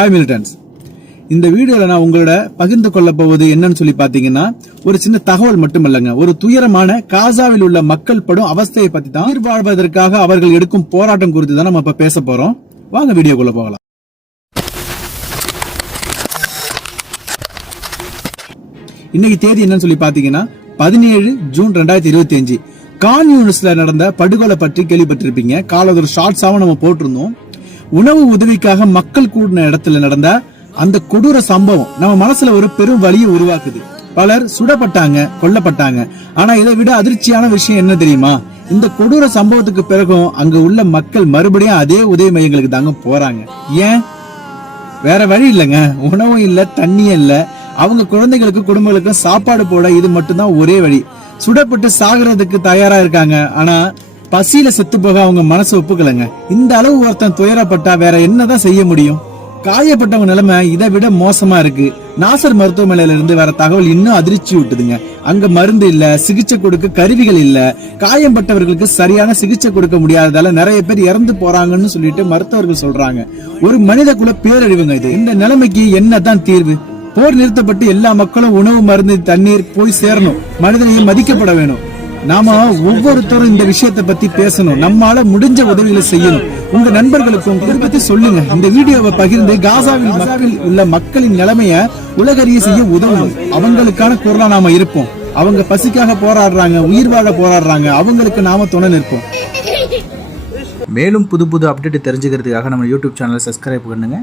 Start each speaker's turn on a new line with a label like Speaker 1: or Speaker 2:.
Speaker 1: Hi militants இந்த வீடியோல நான் உங்களோட பகிர்ந்து கொள்ள போவது என்னன்னு சொல்லி பாத்தீங்கன்னா ஒரு சின்ன தகவல் மட்டுமல்லங்க. ஒரு துயரமான காசாவில் உள்ள மக்கள் படும் அவஸ்தையை பத்தி தான் உயிர் வாழ்வதற்காக அவர்கள் எடுக்கும் போராட்டம் குறித்து தான் நம்ம இப்ப பேச போறோம். வாங்க வீடியோக்குள்ள போகலாம். இன்னைக்கு தேதி என்னன்னு சொல்லி பாத்தீங்கன்னா பதினேழு ஜூன் ரெண்டாயிரத்தி இருபத்தி அஞ்சு. கான்யூனிஸ்ல நடந்த படுகொலை பற்றி கேள்விப்பட்டிருப்பீங்க. கால ஷார்ட்ஸாவும் நம்ம போட்டிருந்தோம். உணவு உதவிக்காக மக்கள் கூடின இடத்துல நடந்த அந்த கொடூர சம்பவம் நம்ம மனசுல ஒரு பெரும் வழியை உருவாக்குது. பலர் சுடப்பட்டாங்க கொல்லப்பட்டாங்க. ஆனா இதை விட அதிர்ச்சியான விஷயம் என்ன தெரியுமா? இந்த கொடூர சம்பவத்துக்கு பிறகும் அங்க உள்ள மக்கள் மறுபடியும் அதே உதவி மையங்களுக்கு தாங்க போறாங்க. ஏன்? வேற வழி இல்லைங்க. உணவும் இல்ல தண்ணியும் இல்ல. அவங்க குழந்தைகளுக்கு குடும்பங்களுக்கு சாப்பாடு போட இது மட்டும்தான் ஒரே வழி. சுடப்பட்டு சாகுறதுக்கு தயாரா இருக்காங்க. ஆனா பசியில செத்து போக அவங்க மனசு ஒப்புக்கலைங்க. இந்த அளவு ஒருத்தன் துயரப்பட்டா வேற என்னதான் செய்ய முடியும்? காயப்பட்டவங்க நிலைமை இதை விட மோசமா இருக்கு. நாசர் மருத்துவமனையில இருந்து வர தகவல் இன்னும் அதிர்ச்சி விட்டுதுங்க அங்க மருந்து இல்ல சிகிச்சை கொடுக்க கருவிகள் இல்ல. காயம்பட்டவர்களுக்கு சரியான சிகிச்சை கொடுக்க முடியாததால நிறைய பேர் இறந்து போறாங்கன்னு சொல்லிட்டு மருத்துவர்கள் சொல்றாங்க. ஒரு மனித குல பேரழிவுங்க இது. இந்த நிலைமைக்கு என்னதான் தீர்வு? போர் நிறுத்தப்பட்டு எல்லா மக்களும் உணவு மருந்து தண்ணீர் போய் சேரணும். மனிதனையும் மதிக்கப்பட வேணும். நாம ஒவ்வொருத்தரும் இந்த விஷயத்தை பத்தி பேசணும். நம்மால முடிஞ்ச உதவிகளை செய்யணும். உங்க நண்பர்களுக்கும் இதை பத்தி சொல்லுங்க. இந்த வீடியோவை பகிர்ந்து காசாவில் மக்கள் உள்ள மக்களின் நிலைமைய உலகறிய செய்ய உதவும் அவங்களுக்கான குரலா நாம இருப்போம். அவங்க பசிக்காக போராடுறாங்க உயிர் வாழ போராடுறாங்க. அவங்களுக்கு நாம துணை நிற்போம்.
Speaker 2: மேலும் புது புது அப்டேட் தெரிஞ்சுக்கிறதுக்காக நம்ம யூடியூப் சேனலை சப்ஸ்கிரைப் பண்ணுங்க.